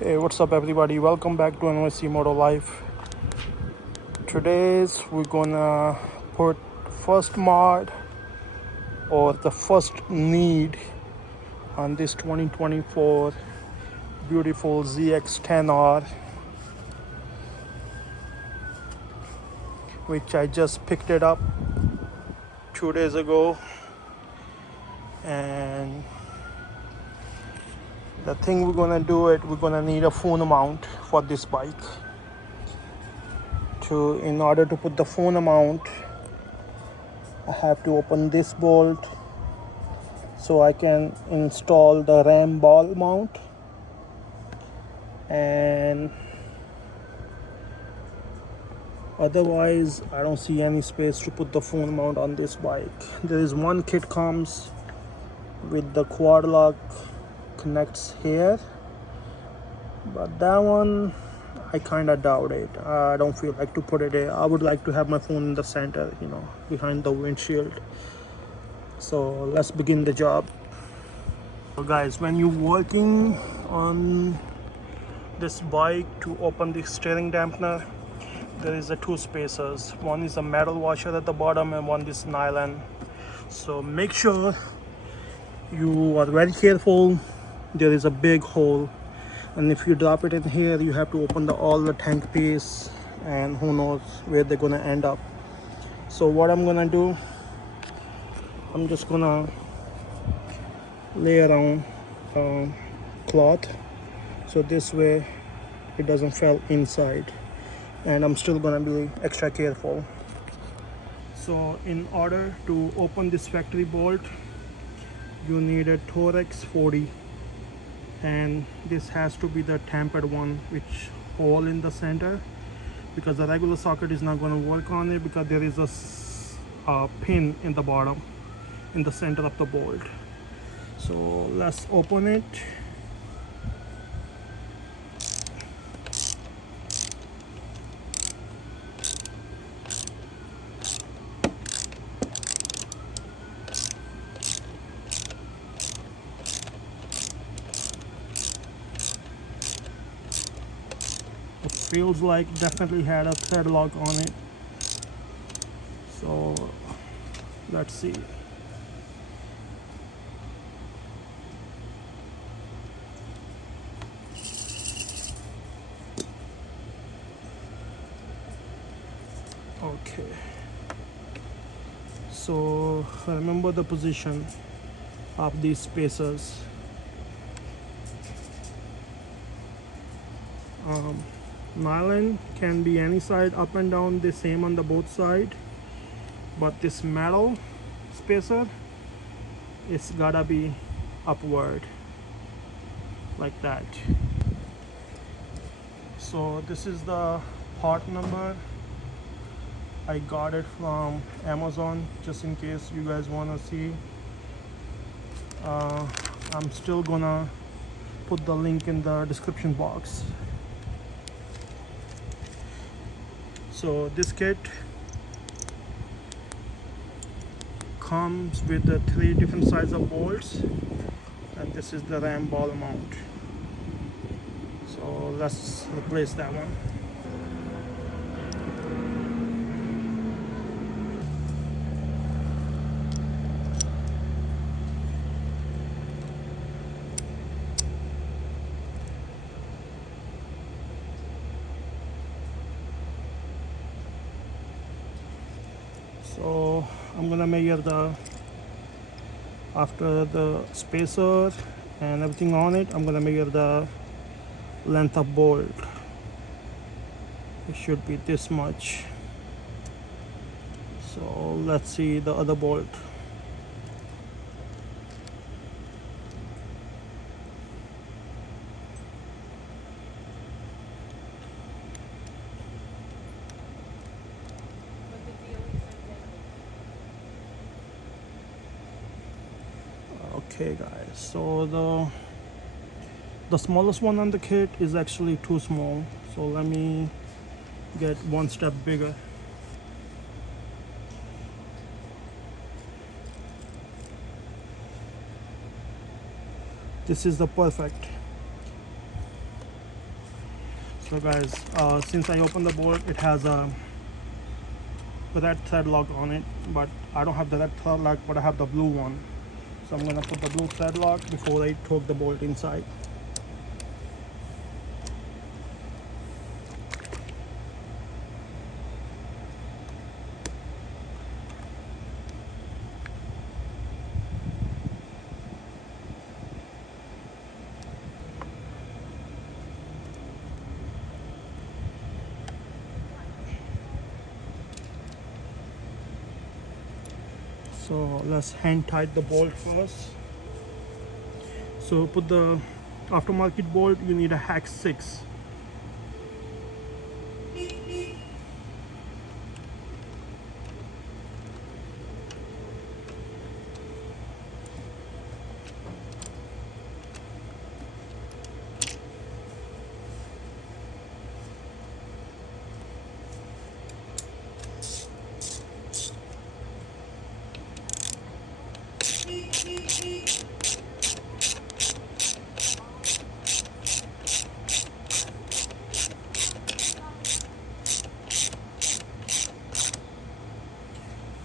Hey, what's up, everybody? Welcome back to NYC Moto Life. Today's we're gonna put first mod or the first need on this 2024 beautiful zx10r, which I just picked it up 2 days ago. And the thing we're gonna do it, we're gonna need a phone mount for this bike. In order to put the phone mount, I have to open this bolt so I can install the ram ball mount, and otherwise I don't see any space to put the phone mount on this bike. There is one kit comes with the quad lock connects here, but that one I kind of doubt it. I don't feel like to put it there. I would like to have my phone in the center, behind the windshield. So let's begin the job. So guys, when you're working on this bike, to open the steering dampener, there is a two spacers. One is a metal washer at the bottom and one is nylon. So make sure you are very careful. There is a big hole, and if you drop it in here, you have to open all the tank piece, and who knows where they're gonna end up. So what I'm gonna do, I'm just gonna lay around cloth, so this way it doesn't fall inside, and I'm still gonna be extra careful. So in order to open this factory bolt, you need a Torx 40, and this has to be the tempered one, which hole in the center, because the regular socket is not going to work on it, because there is a pin in the bottom, in the center of the bolt. So let's open it. It feels like definitely had a thread lock on it. So let's see. Okay. So remember the position of these spacers. Nylon can be any side, up and down, the same on the both side, but this metal spacer, it's gotta be upward like that. So this is the part number. I got it from Amazon, just in case you guys want to see. I'm still gonna put the link in the description box. So this kit comes with the 3 different size of bolts, and this is the ram ball mount. So let's replace that one. So I'm gonna measure after the spacer and everything on it, I'm gonna measure the length of bolt. It should be this much. So let's see the other bolt. Okay guys, so the smallest one on the kit is actually too small, so let me get one step bigger. This is the perfect. So guys, since I opened the bolt, it has a red thread lock on it, but I don't have the red thread lock, but I have the blue one. So I'm gonna put the blue thread lock before I torque the bolt inside. So let's hand tight the bolt first. So put the aftermarket bolt, you need a hex 6.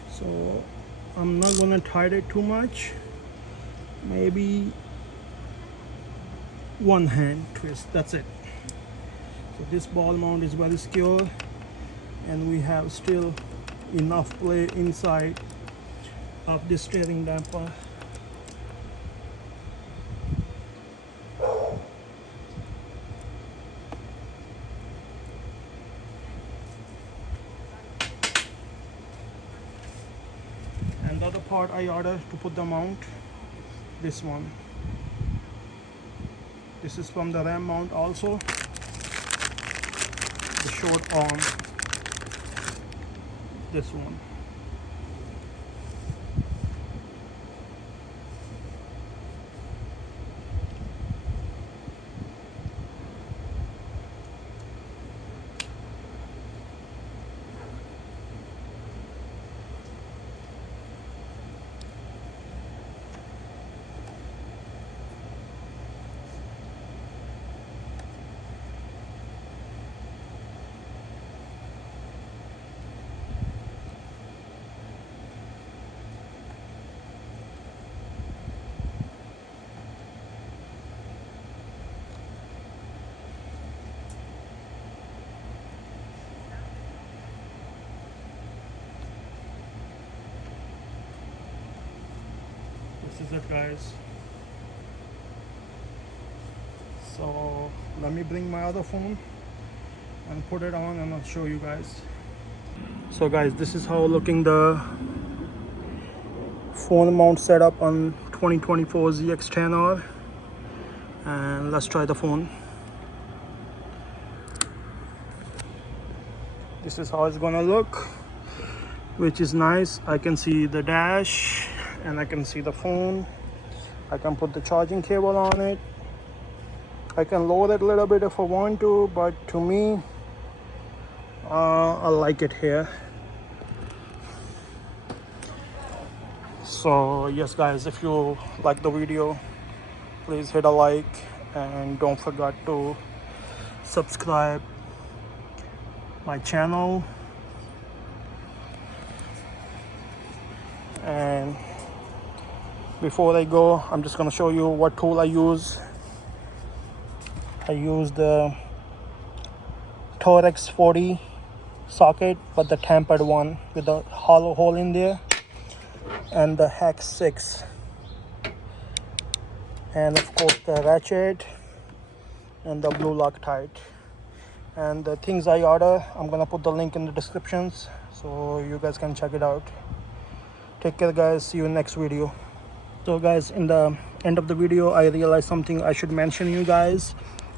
So I'm not gonna tighten it too much, maybe one hand twist, that's it. So this ball mount is very secure, and we have still enough play inside of this steering damper. And the other part I ordered to put the mount, this one. This is from the ram mount also, the short arm, this one. This is it, guys. So let me bring my other phone and put it on, and I'll show you guys. So guys, this is how looking the phone mount setup on 2024 zx10r, and let's try the phone. This is how it's gonna look, which is nice. I can see the dash and I can see the phone. I can put the charging cable on it. I can lower it a little bit if I want to, but to me, I like it here. So yes guys, if you like the video, please hit a like, and don't forget to subscribe my channel. And before I go, I'm just going to show you what tool I use. I use the Torex 40 socket, but the tempered one with a hollow hole in there, and the hex 6, and of course the ratchet and the blue Loctite. And the things I order, I'm gonna put the link in the descriptions so you guys can check it out. Take care guys, see you in next video. So guys, in the end of the video, I realized something I should mention you guys.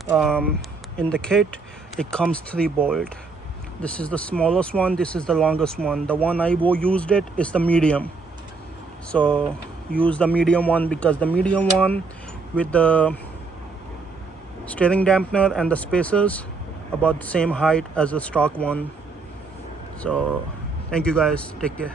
In the kit, it comes 3 bolt. This is the smallest one, this is the longest one. The one I used it is the medium. So use the medium one, because the medium one with the steering dampener and the spacers about the same height as the stock one. So thank you guys, take care.